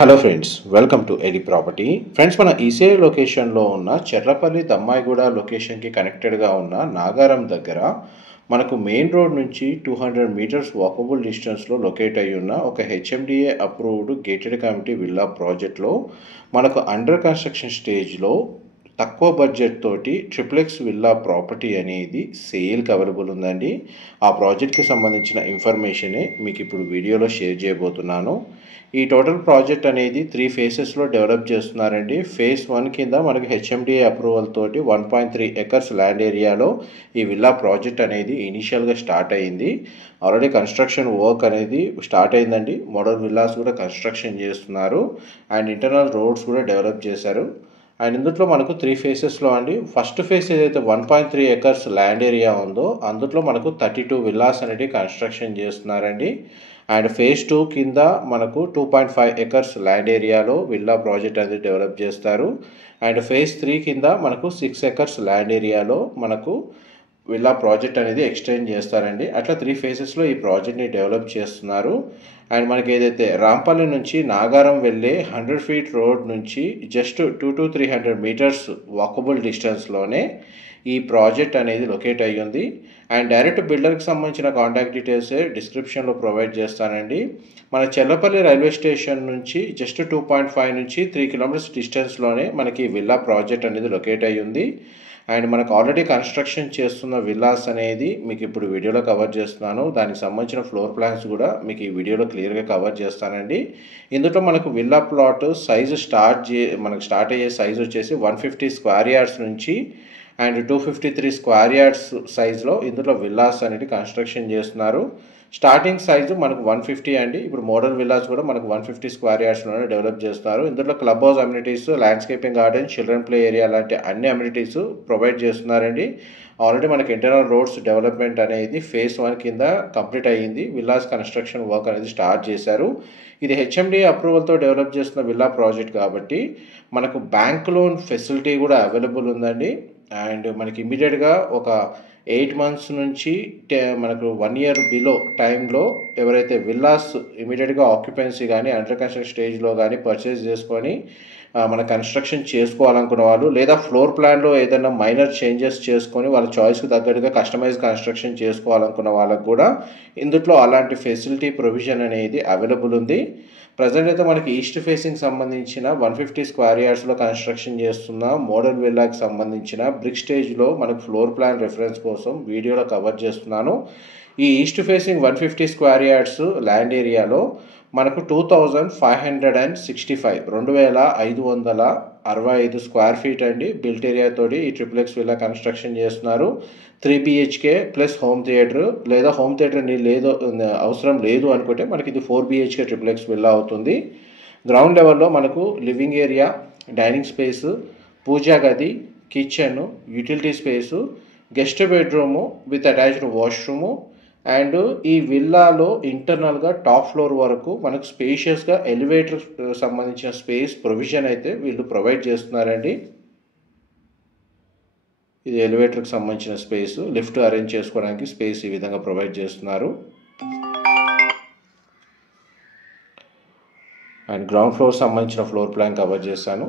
Hello friends, welcome to ED property. Friends, మన ECI లొకేషన్లో ఉన్న చెర్లపల్లి దమ్మాయిగూడ లొకేషన్కి కనెక్టెడ్గా ఉన్న నాగారం దగ్గర మనకు మెయిన్ రోడ్ నుంచి 200 మీటర్స్ వాకబుల్ డిస్టెన్స్లో లొకేట్ అయ్యి ఉన్న ఒక HMDA approved gated community villa ప్రాజెక్ట్లో మనకు అండర్ కన్స్ట్రక్షన్ స్టేజ్లో తక్కువ బడ్జెట్ తోటి ట్రిప్లెక్స్ విల్లా ప్రాపర్టీ అనేది సేల్కి అవైలబుల్ ఉందండి. ఆ ప్రాజెక్ట్కి సంబంధించిన ఇన్ఫర్మేషనే మీకు ఇప్పుడు వీడియోలో షేర్ చేయబోతున్నాను. ఈ టోటల్ ప్రాజెక్ట్ అనేది 3 ఫేసెస్లో డెవలప్ చేస్తున్నారండి. ఫేజ్ 1 కింద మనకి హెచ్ఎండిఏ అప్రూవల్ తోటి 1.3 ఎకర్స్ ల్యాండ్ ఏరియాలో ఈ విల్లా ప్రాజెక్ట్ అనేది ఇనీషియల్గా స్టార్ట్ అయ్యింది. ఆల్రెడీ కన్స్ట్రక్షన్ వర్క్ అనేది స్టార్ట్ అయిందండి. మోడల్ విల్లాస్ కూడా కన్స్ట్రక్షన్ చేస్తున్నారు అండ్ ఇంటర్నల్ రోడ్స్ కూడా డెవలప్ చేశారు. అండ్ ఇందులో మనకు 3 ఫేసెస్లో అండి. ఫస్ట్ ఫేస్ ఏదైతే 1.3 ఎకర్స్ ల్యాండ్ ఏరియా ఉందో అందులో మనకు 32 విల్లాస్ అనేది కన్స్ట్రక్షన్ చేస్తున్నారండి. అండ్ ఫేజ్ 2 కింద మనకు 2.5 ఎకర్స్ ల్యాండ్ ఏరియాలో విల్లా ప్రాజెక్ట్ అనేది డెవలప్ చేస్తారు. అండ్ ఫేజ్ 3 కింద మనకు 6 ఎకర్స్ ల్యాండ్ ఏరియాలో మనకు విల్లా ప్రాజెక్ట్ అనేది ఎక్స్టెండ్ చేస్తారండి. అట్లా 3 ఫేసెస్లో ఈ ప్రాజెక్ట్ని డెవలప్ చేస్తున్నారు. అండ్ మనకి ఏదైతే రాంపల్లి నుంచి నాగారం వెళ్ళే 100 ఫీట్ రోడ్ నుంచి జస్ట్ 200 to 300 మీటర్స్ వాకబుల్ డిస్టెన్స్లోనే ఈ ప్రాజెక్ట్ అనేది లొకేట్ అయ్యి ఉంది. అండ్ డైరెక్ట్ బిల్డర్కి సంబంధించిన కాంటాక్ట్ డీటెయిల్స్ డిస్క్రిప్షన్లో ప్రొవైడ్ చేస్తానండి. మన చెర్లపల్లి రైల్వే స్టేషన్ నుంచి జస్ట్ 2.5 నుంచి 3 కిలోమీటర్స్ డిస్టెన్స్లోనే మనకి విల్లా ప్రాజెక్ట్ అనేది లొకేట్ అయ్యి ఉంది. అండ్ మనకు ఆల్రెడీ కన్స్ట్రక్షన్ చేస్తున్న విల్లాస్ అనేది మీకు ఇప్పుడు వీడియోలో కవర్ చేస్తున్నాను. దానికి సంబంధించిన ఫ్లోర్ ప్లాన్స్ కూడా మీకు ఈ వీడియోలో క్లియర్గా కవర్ చేస్తానండి. ఇందులో మనకు విల్లా ప్లాట్ సైజు మనకు స్టార్ట్ అయ్యే సైజు వచ్చేసి 150 స్క్వేర్ యార్డ్స్ నుంచి అండ్ 253 స్క్వేర్ యార్డ్స్ సైజులో ఇందులో విల్లాస్ అనేది కన్స్ట్రక్షన్ చేస్తున్నారు. స్టార్టింగ్ సైజు మనకు 150 అండి. ఇప్పుడు మోడల్ విల్లాస్ కూడా మనకు 150 స్క్వేర్ యార్డ్స్లోనే డెవలప్ చేస్తున్నారు. ఇందులో club house amenities, landscaping garden, children play area లాంటి అన్ని అమ్యూనిటీస్ ప్రొవైడ్ చేస్తున్నారండి. ఆల్రెడీ మనకి ఇంటర్నల్ రోడ్స్ డెవలప్మెంట్ అనేది ఫేజ్ 1 కింద కంప్లీట్ అయ్యింది. విల్లాస్ కన్స్ట్రక్షన్ వర్క్ అనేది స్టార్ట్ చేశారు. ఇది హెచ్ఎండిఏ అప్రూవల్తో డెవలప్ చేస్తున్న విల్లా ప్రాజెక్ట్ కాబట్టి మనకు బ్యాంక్ లోన్ ఫెసిలిటీ కూడా అవైలబుల్ ఉందండి. అండ్ మనకి ఇమీడియట్గా ఒక 8 months నుంచి మనకు 1 year బిలో టైంలో ఎవరైతే విల్లాస్ ఇమీడియట్గా ఆక్యుపెన్సీ కానీ అండర్ కన్స్ట్రక్షన్ స్టేజ్లో కానీ పర్చేస్ చేసుకొని మన కన్స్ట్రక్షన్ చేసుకోవాలనుకున్న వాళ్ళు, లేదా ఫ్లోర్ ప్లాన్లో ఏదైనా మైనర్ చేంజెస్ చేసుకొని వాళ్ళ చాయిస్కి తగ్గట్టుగా కస్టమైజ్ కన్స్ట్రక్షన్ చేసుకోవాలనుకున్న వాళ్ళకు కూడా ఇందులో అలాంటి ఫెసిలిటీ ప్రొవిజన్ అనేది అవైలబుల్ ఉంది. ప్రజెంట్ అయితే మనకి ఈస్ట్ ఫేసింగ్ సంబంధించిన 150 స్క్వేర్ యార్డ్స్లో కన్స్ట్రక్షన్ చేస్తున్న మోడల్ విల్లాకి సంబంధించిన బ్రిక్ స్టేజ్లో మనకు ఫ్లోర్ ప్లాన్ రెఫరెన్స్ కోసం వీడియోలో కవర్ చేస్తున్నాను. ఈ east facing 150 square yards land ఏరియాలో మనకు 2565 2565 స్క్వేర్ ఫీట్ అండి బిల్ట్ ఏరియాతోటి ఈ ట్రిప్లెక్స్ విల్లా కన్స్ట్రక్షన్ చేస్తున్నారు. 3 BHK ప్లస్ హోమ్ థియేటర్, లేదా హోమ్ థియేటర్ లేదు అవసరం లేదు అనుకుంటే మనకి ఇది 4 BHK ట్రిప్లెక్స్ విల్లా అవుతుంది. గ్రౌండ్ లెవెల్లో మనకు లివింగ్ ఏరియా, డైనింగ్ స్పేసు, పూజా గది, kitchen, utility space, guest bedroom with attached washroom and ఈ విల్లాలో ఇంటర్నల్గా టాప్ ఫ్లోర్ వరకు మనకు స్పేషియస్గా ఎలివేటర్ సంబంధించిన స్పేస్ ప్రొవిజన్ అయితే వీళ్ళు ప్రొవైడ్ చేస్తున్నారండి. ఇది ఎలివేటర్కి సంబంధించిన స్పేస్, లిఫ్ట్ అరేంజ్ చేసుకోవడానికి స్పేస్ ఈ విధంగా ప్రొవైడ్ చేస్తున్నారు. అండ్ గ్రౌండ్ ఫ్లోర్ సంబంధించిన ఫ్లోర్ ప్లాన్ కవర్ చేశాను.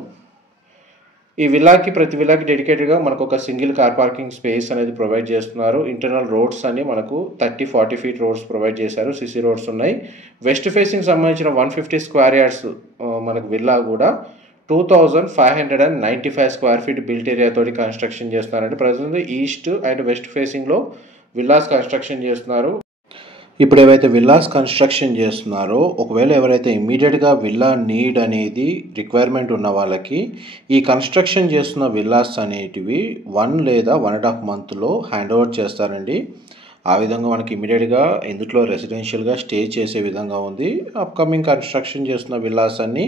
ఈ ప్రతి విల్లాకి డెడికేటెడ్గా మనకు ఒక సింగిల్ కార్ పార్కింగ్ స్పేస్ అనేది ప్రొవైడ్ చేస్తున్నారు. ఇంటర్నల్ రోడ్స్ అని మనకు 30-40 ఫీట్ రోడ్స్ ప్రొవైడ్ చేశారు. సిసి రోడ్స్ ఉన్నాయి. వెస్ట్ ఫేసింగ్ సంబంధించిన 150 స్క్వేర్ యార్డ్స్ మనకు విల్లా కూడా 2595 స్క్వేర్ ఫీట్ బిల్ట్ ఏరియాతో కన్స్ట్రక్షన్ చేస్తున్నారంటే ప్రజెంట్ ఈస్ట్ అండ్ వెస్ట్ ఫేసింగ్లో విల్లాస్ కన్స్ట్రక్షన్ చేస్తున్నారు. ఇప్పుడు ఏవైతే విల్లాస్ కన్స్ట్రక్షన్ చేస్తున్నారో ఒకవేళ ఎవరైతే ఇమ్మీడియట్గా విల్లా నీడ్ అనేది రిక్వైర్మెంట్ ఉన్న వాళ్ళకి ఈ కన్స్ట్రక్షన్ చేస్తున్న విల్లాస్ అనేటివి 1 లేదా 1.5 monthలో హ్యాండ్ ఓవర్ చేస్తారండి. ఆ విధంగా మనకి ఇమ్మీడియట్గా ఇందులో రెసిడెన్షియల్గా స్టే చేసే విధంగా ఉంది. అప్కమింగ్ కన్స్ట్రక్షన్ చేస్తున్న విల్లాస్ అన్నీ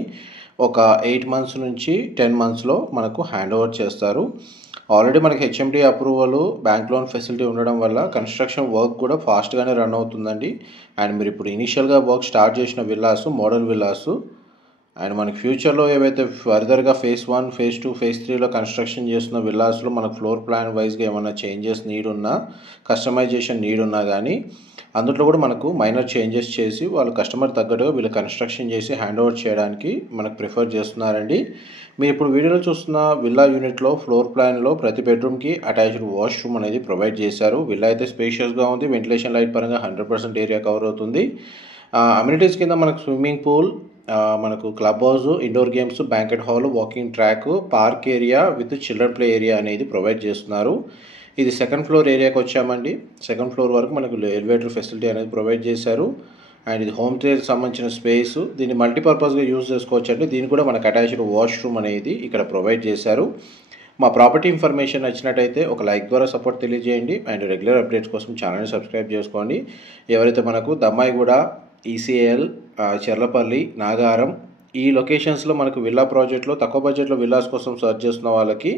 ఒక 8 months నుంచి 10 monthsలో మనకు హ్యాండ్ ఓవర్ చేస్తారు. ఆల్రెడీ మనకి HMDA approval, bank loan facility ఉండడం వల్ల కన్స్ట్రక్షన్ వర్క్ కూడా ఫాస్ట్గానే రన్ అవుతుందండి. అండ్ మీరు ఇప్పుడు ఇనీషియల్గా వర్క్ స్టార్ట్ చేసిన విల్లాస్ మోడల్ విల్లాస్ అండ్ మనకి ఫ్యూచర్లో ఏవైతే ఫర్దర్గా ఫేజ్ 1, ఫేజ్ 2, ఫేజ్ 3లో కన్స్ట్రక్షన్ చేస్తున్న విల్లాస్లో మనకు ఫ్లోర్ ప్లాన్ వైజ్గా ఏమైనా చేంజెస్ నీడ్ ఉన్నా, కస్టమైజేషన్ నీడ్ ఉన్నా కానీ అందులో కూడా మనకు మైనర్ చేంజెస్ చేసి వాళ్ళు కస్టమర్ తగ్గట్టుగా వీళ్ళు కన్స్ట్రక్షన్ చేసి హ్యాండ్ ఓవర్ చేయడానికి మనకు ప్రిఫర్ చేస్తున్నారండి. మీరు ఇప్పుడు వీడియోలో చూస్తున్న విల్లా యూనిట్లో ఫ్లోర్ ప్లాన్లో ప్రతి బెడ్రూమ్కి అటాచ్డ్ వాష్రూమ్ అనేది ప్రొవైడ్ చేశారు. విల్లా అయితే స్పేషియస్గా ఉంది. వెంటిలేషన్ లైట్ పరంగా 100% ఏరియా కవర్ అవుతుంది. అమ్యూనిటీస్ కింద మనకు స్విమ్మింగ్ పూల్, మనకు club house, indoor games, banquet hall, walking track, park area with children play area అనేది ప్రొవైడ్ చేస్తున్నారు. ఇది సెకండ్ ఫ్లోర్ ఏరియాకి వచ్చామండి. సెకండ్ ఫ్లోర్ వరకు మనకు ఎలివేటర్ ఫెసిలిటీ అనేది ప్రొవైడ్ చేశారు. అండ్ ఇది హోమ్ థియేటర్కి సంబంధించిన స్పేస్. దీన్ని మల్టీపర్పస్గా యూజ్ చేసుకోవచ్చు అండి. దీనికి కూడా మనకు అటాచ్డ్ వాష్రూమ్ అనేది ఇక్కడ ప్రొవైడ్ చేశారు. మా ప్రాపర్టీ ఇన్ఫర్మేషన్ నచ్చినట్టయితే ఒక లైక్ ద్వారా సపోర్ట్ తెలియజేయండి. అండ్ రెగ్యులర్ అప్డేట్స్ కోసం ఛానల్ని సబ్స్క్రైబ్ చేసుకోండి. ఎవరైతే మనకు దమ్మాయిగూడ, ఈసీఎల్, చెర్లపల్లి, నాగారం ఈ లొకేషన్స్లో మనకు విల్లా ప్రాజెక్ట్లో తక్కువ బడ్జెట్లో విల్లాస్ కోసం సర్చ్ చేస్తున్న వాళ్ళకి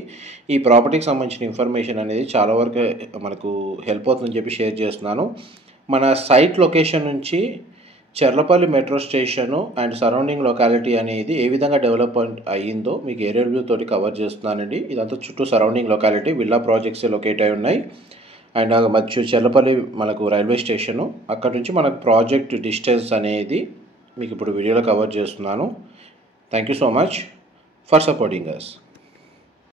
ఈ ప్రాపర్టీకి సంబంధించిన ఇన్ఫర్మేషన్ అనేది చాలా వరకు మనకు హెల్ప్ అవుతుందని చెప్పి షేర్ చేస్తున్నాను. మన సైట్ లొకేషన్ నుంచి Cherlapalli metro station and surrounding locality అనేది ఏ విధంగా డెవలప్మెంట్ అయ్యిందో మీకు ఏరియల్ వ్యూ తోటి కవర్ చేస్తున్నానండి. ఇదంతా చుట్టూ సరౌండింగ్ లొకాలిటీ విల్లా ప్రాజెక్ట్సే లొకేట్ అయి ఉన్నాయి. అండ్ మధ్య చెర్లపల్లి మనకు రైల్వే స్టేషను, అక్కడ నుంచి మనకు ప్రాజెక్ట్ డిస్టెన్స్ అనేది మీకు ఇప్పుడు వీడియోలో కవర్ చేస్తున్నాను. Thank you so much for supporting us.